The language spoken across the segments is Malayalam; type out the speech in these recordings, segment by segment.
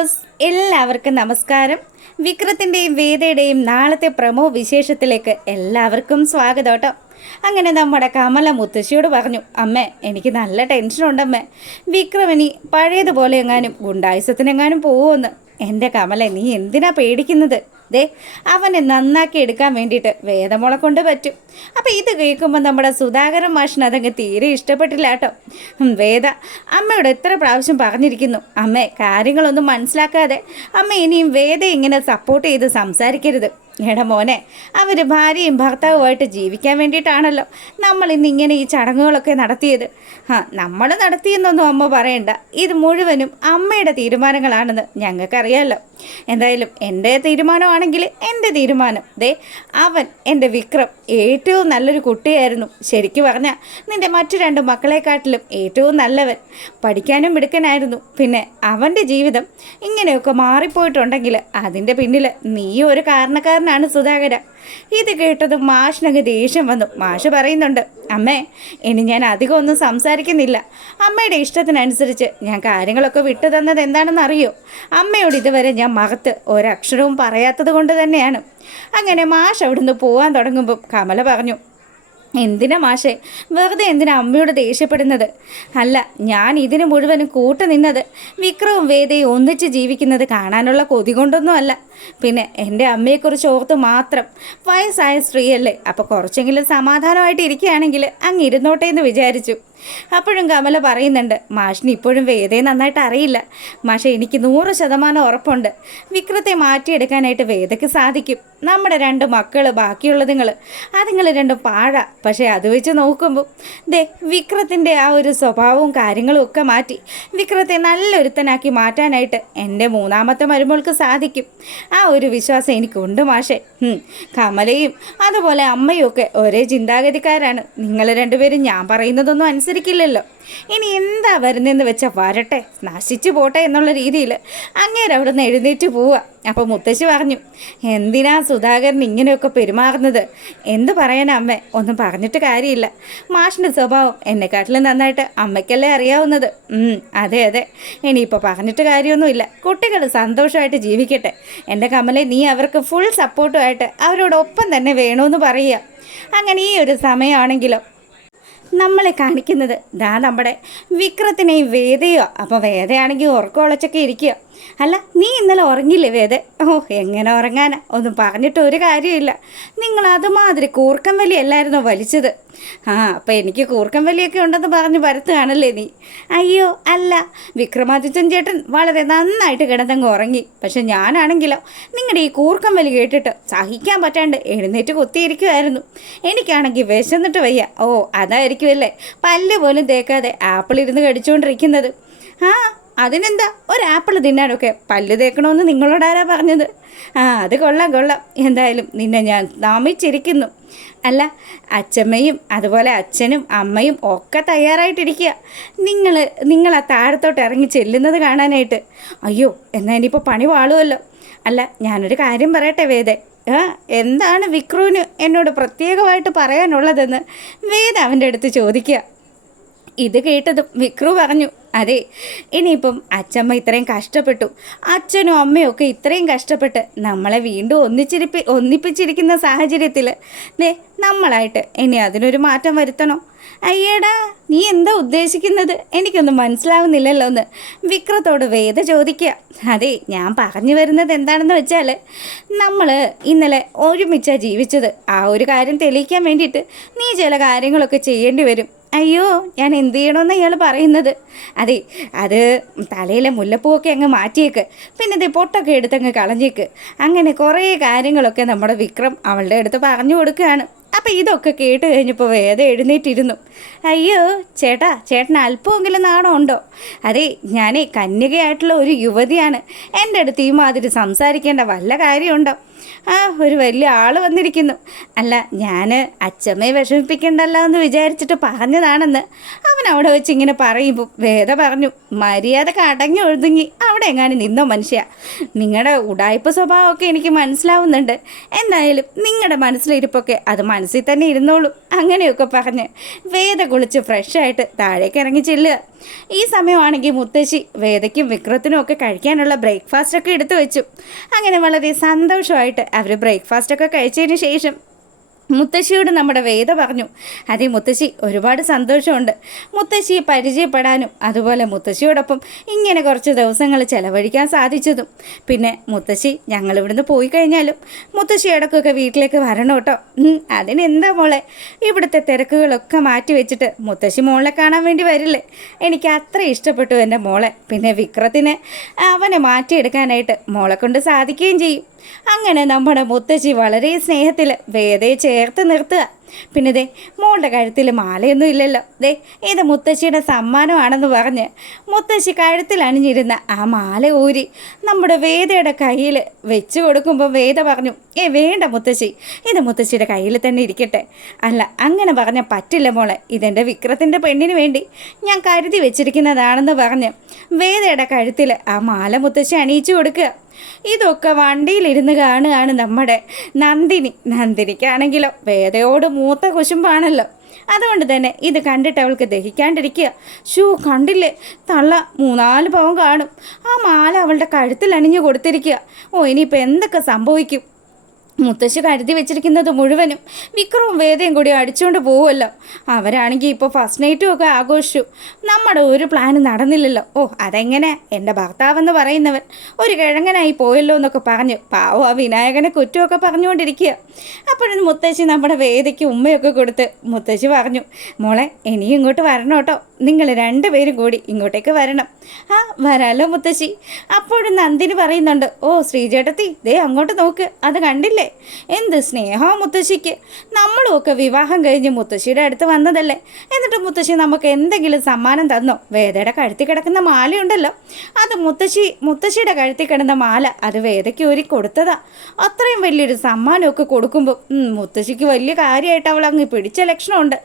വ്യൂവേഴ്സ് എല്ലാവർക്കും നമസ്കാരം. വിക്രത്തിൻ്റെയും വേദയുടെയും നാളത്തെ പ്രമോ വിശേഷത്തിലേക്ക് എല്ലാവർക്കും സ്വാഗതം കേട്ടോ. അങ്ങനെ നമ്മുടെ കമല മുത്തശ്ശിയോട് പറഞ്ഞു, അമ്മേ എനിക്ക് നല്ല ടെൻഷനുണ്ടമ്മേ, വിക്രമിനി പഴയതുപോലെ എങ്ങാനും ഗുണ്ടായുസത്തിനെങ്ങാനും പോവുമെന്ന്. എൻ്റെ കമല, നീ എന്തിനാ പേടിക്കുന്നത്? ദേ, അവനെ നന്നാക്കി എടുക്കാൻ വേണ്ടിയിട്ട് വേദമുള കൊണ്ട് പറ്റും. അപ്പം ഇത് കേൾക്കുമ്പോൾ നമ്മുടെ സുധാകരൻ മാഷിന് അതങ്ങ് തീരെ ഇഷ്ടപ്പെട്ടില്ല കേട്ടോ. വേദ അമ്മയോട് എത്ര പ്രാവശ്യം പറഞ്ഞിരിക്കുന്നു, അമ്മേ കാര്യങ്ങളൊന്നും മനസ്സിലാക്കാതെ അമ്മ ഇനിയും വേദ ഇങ്ങനെ സപ്പോർട്ട് ചെയ്ത് സംസാരിക്കരുത്. എടാ മോനെ, അവർ ഭാര്യയും ഭർത്താവുമായിട്ട് ജീവിക്കാൻ വേണ്ടിയിട്ടാണല്ലോ നമ്മൾ ഇന്നിങ്ങനെ ഈ ചടങ്ങുകളൊക്കെ നടത്തിയത്. നമ്മൾ നടത്തിയെന്നൊന്നും അമ്മ പറയണ്ട, ഇത് മുഴുവനും അമ്മയുടെ തീരുമാനങ്ങളാണെന്ന് ഞങ്ങൾക്കറിയാമല്ലോ. എന്തായാലും എൻ്റെ തീരുമാനമാണെങ്കിൽ എൻ്റെ തീരുമാനം. ദേ, അവൻ എൻ്റെ വിക്രം ഏറ്റവും നല്ലൊരു കുട്ടിയായിരുന്നു. ശരിക്കും പറഞ്ഞാൽ നിൻ്റെ മറ്റു രണ്ട് മക്കളെക്കാട്ടിലും ഏറ്റവും നല്ലവൻ, പഠിക്കാനും മിടുക്കനായിരുന്നു. പിന്നെ അവൻ്റെ ജീവിതം ഇങ്ങനെയൊക്കെ മാറിപ്പോയിട്ടുണ്ടെങ്കിൽ അതിൻ്റെ പിന്നിൽ നീ ഒരു കാരണക്കാരനാണ് സുധാകര. ഇത് കേട്ടത് മാഷിനങ്ങ് ദേഷ്യം വന്നു. മാഷ് പറയുന്നുണ്ട്, അമ്മേ ഇനി ഞാൻ അധികം ഒന്നും സംസാരിക്കുന്നില്ല. അമ്മയുടെ ഇഷ്ടത്തിനനുസരിച്ച് ഞാൻ കാര്യങ്ങളൊക്കെ വിട്ടു തന്നത് എന്താണെന്ന് അറിയോ? അമ്മയോട് ഇതുവരെ ഞാൻ മകത്ത് ഒരക്ഷരവും പറയാത്തത് കൊണ്ട് തന്നെയാണ്. അങ്ങനെ മാഷ് അവിടുന്ന് പോകാൻ തുടങ്ങുമ്പം കമല പറഞ്ഞു, എന്തിനാ മാഷേ വെറുതെ എന്തിനാ അമ്മയോട് ദേഷ്യപ്പെടുന്നത്? അല്ല, ഞാൻ ഇതിന് മുഴുവനും കൂട്ടു നിന്നത് വിക്രവും വേദയും ഒന്നിച്ച് ജീവിക്കുന്നത് കാണാനുള്ള കൊതി കൊണ്ടൊന്നും അല്ല. പിന്നെ എൻ്റെ അമ്മയെക്കുറിച്ച് ഓർത്ത് മാത്രം. വയസ്സായ സ്ത്രീയല്ലേ, അപ്പോൾ കുറച്ചെങ്കിലും സമാധാനമായിട്ട് ഇരിക്കുകയാണെങ്കിൽ അങ്ങ് ഇരുന്നോട്ടെ എന്ന് വിചാരിച്ചു. അപ്പോഴും കമല പറയുന്നുണ്ട്, മാഷിന് ഇപ്പോഴും വേദയെ നന്നായിട്ട് അറിയില്ല. മാഷെ, എനിക്ക് 100% ഉറപ്പുണ്ട് വിക്രത്തെ മാറ്റിയെടുക്കാനായിട്ട് വേദയ്ക്ക് സാധിക്കും. നമ്മുടെ രണ്ട് മക്കൾ, അതുങ്ങൾ രണ്ടും പാഴാ. പക്ഷേ അത് വെച്ച് നോക്കുമ്പോൾ ദേ, വിക്രത്തിൻ്റെ ആ ഒരു സ്വഭാവവും കാര്യങ്ങളും ഒക്കെ മാറ്റി വിക്രത്തെ നല്ലൊരുത്തനാക്കി മാറ്റാനായിട്ട് എൻ്റെ മൂന്നാമത്തെ മരുമോൾക്ക് സാധിക്കും. ആ ഒരു വിശ്വാസം എനിക്കുണ്ട് മാഷെ. കമലയും അതുപോലെ അമ്മയും ഒക്കെ ഒരേ ചിന്താഗതിക്കാരാണ്. നിങ്ങൾ രണ്ടുപേരും ഞാൻ പറയുന്നതൊന്നും അനുസരിക്കില്ലല്ലോ. ഇനി എന്താ വരുന്നതെന്ന് വെച്ചാൽ വരട്ടെ, നശിച്ചു പോട്ടെ എന്നുള്ള രീതിയിൽ അങ്ങേര് അവിടെ നിന്ന് എഴുന്നേറ്റ് പോവുക. അപ്പോൾ മുത്തശ്ശി പറഞ്ഞു, എന്തിനാ സുധാകരൻ ഇങ്ങനെയൊക്കെ പെരുമാറുന്നത്? എന്ത് പറയാനാ അമ്മേ, ഒന്നും പറഞ്ഞിട്ട് കാര്യമില്ല. മാഷിൻ്റെ സ്വഭാവം എന്നെക്കാട്ടിലും നന്നായിട്ട് അമ്മയ്ക്കല്ലേ അറിയാവുന്നത്. അതെ അതെ, ഇനിയിപ്പോൾ പറഞ്ഞിട്ട് കാര്യമൊന്നുമില്ല. കുട്ടികൾ സന്തോഷമായിട്ട് ജീവിക്കട്ടെ. എൻ്റെ കമലെ, നീ അവർക്ക് ഫുൾ സപ്പോർട്ടുമായിട്ട് അവരോടൊപ്പം തന്നെ വേണമെന്ന് പറയുക. അങ്ങനെ ഈ ഒരു സമയമാണെങ്കിലോ നമ്മളെ കാണിക്കുന്നത് നമ്മുടെ വിക്രത്തിനെയും വേദയോ. അപ്പോൾ വേദയാണെങ്കിൽ ഉറക്കം ഉളച്ചൊക്കെ ഇരിക്കുക. അല്ല, നീ ഇന്നലെ ഉറങ്ങില്ലേ വേദ? എങ്ങനെ ഉറങ്ങാനാ, ഒന്നും പറഞ്ഞിട്ട് ഒരു കാര്യമില്ല. നിങ്ങൾ അതുമാതിരി കൂർക്കം വലിയല്ലായിരുന്നോ വലിച്ചത്? അപ്പോൾ എനിക്ക് കൂർക്കം വലിയൊക്കെ ഉണ്ടെന്ന് പറഞ്ഞ് വരുത്തുകയാണല്ലേ നീ? അയ്യോ അല്ല, വിക്രമാദിത്യൻ ചേട്ടൻ വളരെ നന്നായിട്ട് കിടന്നങ്ങ് ഉറങ്ങി. പക്ഷെ ഞാനാണെങ്കിലോ നിങ്ങളുടെ ഈ കൂർക്കം വലി കേട്ടിട്ട് സഹിക്കാൻ പറ്റാണ്ട് എഴുന്നേറ്റ് കുത്തിയിരിക്കുമായിരുന്നു. എനിക്കാണെങ്കിൽ വിശന്നിട്ട് വയ്യ. അതായിരിക്കുമല്ലേ പല്ല് പോലും തേക്കാതെ ആപ്പിൾ ഇരുന്ന് കടിച്ചുകൊണ്ടിരിക്കുന്നത്. അതിനെന്താ, ഒരു ആപ്പിൾ തിന്നാനൊക്കെ പല്ല് തേക്കണമെന്ന് നിങ്ങളോടാരാ പറഞ്ഞത്? അത് കൊള്ളാം. എന്തായാലും നിന്നെ ഞാൻ നാമിച്ചിരിക്കുന്നു. അല്ല, അച്ഛമ്മയും അതുപോലെ അച്ഛനും അമ്മയും ഒക്കെ തയ്യാറായിട്ടിരിക്കുക നിങ്ങൾ ആ താഴത്തോട്ട് ഇറങ്ങി ചെല്ലുന്നത് കാണാനായിട്ട്. അയ്യോ, എന്നാൽ ഇനിയിപ്പോൾ പണി വാളുമല്ലോ. അല്ല, ഞാനൊരു കാര്യം പറയട്ടെ വേദ. എന്താണ് വിക്രുവിന് എന്നോട് പ്രത്യേകമായിട്ട് പറയാനുള്ളതെന്ന് വേദ അവൻ്റെ അടുത്ത് ചോദിക്കുക. ഇത് കേട്ടതും വിക്രു പറഞ്ഞു, അതെ, ഇനിയിപ്പം അച്ഛമ്മ ഇത്രയും കഷ്ടപ്പെട്ടു, അച്ഛനും അമ്മയും ഒക്കെ ഇത്രയും കഷ്ടപ്പെട്ട് നമ്മളെ വീണ്ടും ഒന്നിപ്പിച്ചിരിക്കുന്ന സാഹചര്യത്തിൽ നമ്മളായിട്ട് ഇനി അതിനൊരു മാറ്റം വരുത്തണോ? അയ്യടാ, നീ എന്താ ഉദ്ദേശിക്കുന്നത്? എനിക്കൊന്നും മനസ്സിലാവുന്നില്ലല്ലോ എന്ന് വിക്രത്തോട് വേദ ചോദിക്കുക. അതെ, ഞാൻ പറഞ്ഞു വരുന്നത് എന്താണെന്ന് വെച്ചാൽ നമ്മൾ ഇന്നലെ ഒരുമിച്ചാണ് ജീവിച്ചത്. ആ ഒരു കാര്യം തെളിയിക്കാൻ വേണ്ടിയിട്ട് നീ ചില കാര്യങ്ങളൊക്കെ ചെയ്യേണ്ടി വരും. അയ്യോ, ഞാൻ എന്ത് ചെയ്യണമെന്ന് ഇയാൾ പറയുന്നത്? അതെ, അത് തലയിലെ മുല്ലപ്പൂവൊക്കെ അങ്ങ് മാറ്റിയേക്ക്, പിന്നെ ഇത് പൊട്ടൊക്കെ എടുത്തങ്ങ് കളഞ്ഞേക്ക്. അങ്ങനെ കുറേ കാര്യങ്ങളൊക്കെ നമ്മുടെ വിക്രം അവളുടെ അടുത്ത് പറഞ്ഞു കൊടുക്കുകയാണ്. അപ്പം ഇതൊക്കെ കേട്ട് കഴിഞ്ഞപ്പോൾ വേദ എഴുന്നേറ്റിരുന്നു. അയ്യോ ചേട്ടന് അല്പമെങ്കിലും നാണം ഉണ്ടോ? അതെ, ഞാനേ കന്യകയായിട്ടുള്ള ഒരു യുവതിയാണ്. എൻ്റെ അടുത്ത് ഈ മാതിരി സംസാരിക്കേണ്ട വല്ല കാര്യമുണ്ടോ? ഒരു വലിയ ആൾ വന്നിരിക്കുന്നു. അല്ല, ഞാൻ അച്ഛമ്മയെ വിഷമിപ്പിക്കണ്ടല്ലോ എന്ന് വിചാരിച്ചിട്ട് പറഞ്ഞതാണെന്ന് അവൻ അവിടെ വെച്ച് ഇങ്ങനെ പറയുമ്പോൾ വേദ പറഞ്ഞു, മര്യാദക്ക് അടങ്ങി ഒഴുതുങ്ങി അവിടെ എങ്ങാനും നിന്നോ മനുഷ്യ. നിങ്ങളുടെ ഉടായ്പ സ്വഭാവമൊക്കെ എനിക്ക് മനസ്സിലാവുന്നുണ്ട്. എന്തായാലും നിങ്ങളുടെ മനസ്സിലിരിപ്പൊക്കെ അത് മനസ്സിൽ തന്നെ ഇരുന്നോളും. അങ്ങനെയൊക്കെ പറഞ്ഞ് വേദ കുളിച്ച് ഫ്രഷായിട്ട് താഴേക്ക് ഇറങ്ങി ചെല്ലുക. ഈ സമയമാണെങ്കിൽ മുത്തശ്ശി വേദയ്ക്കും വിക്രത്തിനും ഒക്കെ കഴിക്കാനുള്ള ബ്രേക്ക്ഫാസ്റ്റൊക്കെ എടുത്തു വെച്ചു. അങ്ങനെ വളരെ സന്തോഷമായിട്ട് അവർ ബ്രേക്ക്ഫാസ്റ്റൊക്കെ കഴിച്ചതിന് ശേഷം മുത്തശ്ശിയോട് നമ്മുടെ വേദ പറഞ്ഞു, അതെ മുത്തശ്ശി, ഒരുപാട് സന്തോഷമുണ്ട് മുത്തശ്ശിയെ പരിചയപ്പെടാനും അതുപോലെ മുത്തശ്ശിയോടൊപ്പം ഇങ്ങനെ കുറച്ച് ദിവസങ്ങൾ ചിലവഴിക്കാൻ സാധിച്ചതും. പിന്നെ മുത്തശ്ശി ഞങ്ങളിവിടുന്ന് പോയി കഴിഞ്ഞാലും മുത്തശ്ശി ഇടയ്ക്കൊക്കെ വീട്ടിലേക്ക് വരണം കേട്ടോ. അതിനെന്താ മോളെ, ഇവിടുത്തെ തിരക്കുകളൊക്കെ മാറ്റി വെച്ചിട്ട് മുത്തശ്ശി മോളെ കാണാൻ വേണ്ടി വരില്ലേ? എനിക്ക് അത്ര ഇഷ്ടപ്പെട്ടു എൻ്റെ മോളെ. പിന്നെ വിക്രത്തിനെ അവനെ മാറ്റിയെടുക്കാനായിട്ട് മോളെ കൊണ്ട് സാധിക്കുകയും ചെയ്യും. അങ്ങനെ നമ്മുടെ മുത്തശ്ശി വളരെ സ്നേഹത്തിൽ വേദയെ ചേർത്ത് നിർത്തുക. പിന്നെ ദേ മോളുടെ കഴുത്തിൽ മാലയൊന്നും ഇല്ലല്ലോ, ദേ ഇത് മുത്തശ്ശിയുടെ സമ്മാനമാണെന്ന് പറഞ്ഞ് മുത്തശ്ശി കഴുത്തിൽ അണിഞ്ഞിരുന്ന ആ മാല ഊരി നമ്മുടെ വേദയുടെ കയ്യിൽ വെച്ച് കൊടുക്കുമ്പോൾ വേദ പറഞ്ഞു, വേണ്ട മുത്തശ്ശി, ഇത് മുത്തശ്ശിയുടെ കയ്യിൽ തന്നെ ഇരിക്കട്ടെ. അല്ല, അങ്ങനെ പറഞ്ഞാൽ പറ്റില്ല മോളെ, ഇതെൻ്റെ വിക്രത്തിൻ്റെ പെണ്ണിന് വേണ്ടി ഞാൻ കരുതി വെച്ചിരിക്കുന്നതാണെന്ന് പറഞ്ഞ് വേദയുടെ കഴുത്തിൽ ആ മാല മുത്തശ്ശി അണിയിച്ചു കൊടുക്കുക. ഇതൊക്കെ വണ്ടിയിലിരുന്ന് കാണുകയാണ് നമ്മുടെ നന്ദിനിക്കാണെങ്കിലോ വേദയോട് മൂത്ത കുശുമ്പാണല്ലോ. അതുകൊണ്ട് തന്നെ ഇത് കണ്ടിട്ട് അവൾക്ക് ദഹിക്കാണ്ടിരിക്കുക. കണ്ടില്ലേ, തള്ള 3-4 പവൻ കാണും. ആ മാല അവളുടെ കഴുത്തിൽ അണിഞ്ഞു കൊടുത്തിരിക്കുക. ഇനിയിപ്പോൾ എന്തൊക്കെ സംഭവിക്കും? മുത്തശ്ശി കരുതി വെച്ചിരിക്കുന്നത് മുഴുവനും വിക്രവും വേദയും കൂടി അടിച്ചുകൊണ്ട് പോവുമല്ലോ. അവരാണെങ്കിൽ ഇപ്പോൾ ഫസ്റ്റ് നൈറ്റും ഒക്കെ ആഘോഷിച്ചു. നമ്മുടെ ഒരു പ്ലാന് നടന്നില്ലല്ലോ. അതെങ്ങനെ, എൻ്റെ ഭർത്താവെന്ന് പറയുന്നവൻ ഒരു കിഴങ്ങനായി പോയല്ലോ എന്നൊക്കെ പറഞ്ഞു പാവം ആ വിനായകനെ കുറ്റമൊക്കെ പറഞ്ഞുകൊണ്ടിരിക്കുക. അപ്പോഴും മുത്തശ്ശി നമ്മുടെ വേദയ്ക്ക് ഉമ്മയൊക്കെ കൊടുത്ത് മുത്തശ്ശി പറഞ്ഞു, മോളെ ഇനിയും ഇങ്ങോട്ട് വരണം കേട്ടോ, നിങ്ങൾ 2 പേരും കൂടി ഇങ്ങോട്ടേക്ക് വരണം. വരാലോ മുത്തശ്ശി. അപ്പോഴും നന്ദിനി പറയുന്നുണ്ട്, ശ്രീജേട്ടത്തി ദേ അങ്ങോട്ട് നോക്ക്, അത് കണ്ടില്ലേ, എന്ത് സ്നേഹം മുത്തശ്ശിക്ക്. നമ്മളും ഒക്കെ വിവാഹം കഴിഞ്ഞ് മുത്തശ്ശിയുടെ അടുത്ത് വന്നതല്ലേ, എന്നിട്ട് മുത്തശ്ശി നമുക്ക് എന്തെങ്കിലും സമ്മാനം തന്നോ? വേദയുടെ കഴുത്തിൽ കിടക്കുന്ന മാലയുണ്ടല്ലോ, അത് മുത്തശ്ശിയുടെ കഴുത്തിൽ കിടന്ന മാല അത് വേദയ്ക്ക് ഊരി കൊടുത്തതാ. അത്രയും വലിയൊരു സമ്മാനമൊക്കെ കൊടുക്കുമ്പോൾ മുത്തശ്ശിക്ക് വലിയ കാര്യമായിട്ട് അവൾ അങ്ങ് പിടിച്ച ലക്ഷണമുണ്ട്.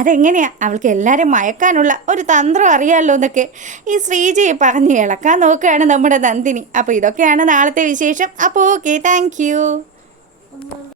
അതെങ്ങനെയാ അവൾക്ക് എല്ലാവരും മയക്കാനുള്ള ഒരു തന്ത്രം അറിയാമല്ലോ എന്നൊക്കെ ഈ ശ്രീജയെ പറഞ്ഞ് ഇളക്കാൻ നോക്കുകയാണ് നമ്മുടെ നന്ദിനി. അപ്പോൾ ഇതൊക്കെയാണ് നാളത്തെ വിശേഷം. അപ്പോൾ ഓക്കെ, താങ്ക് യു.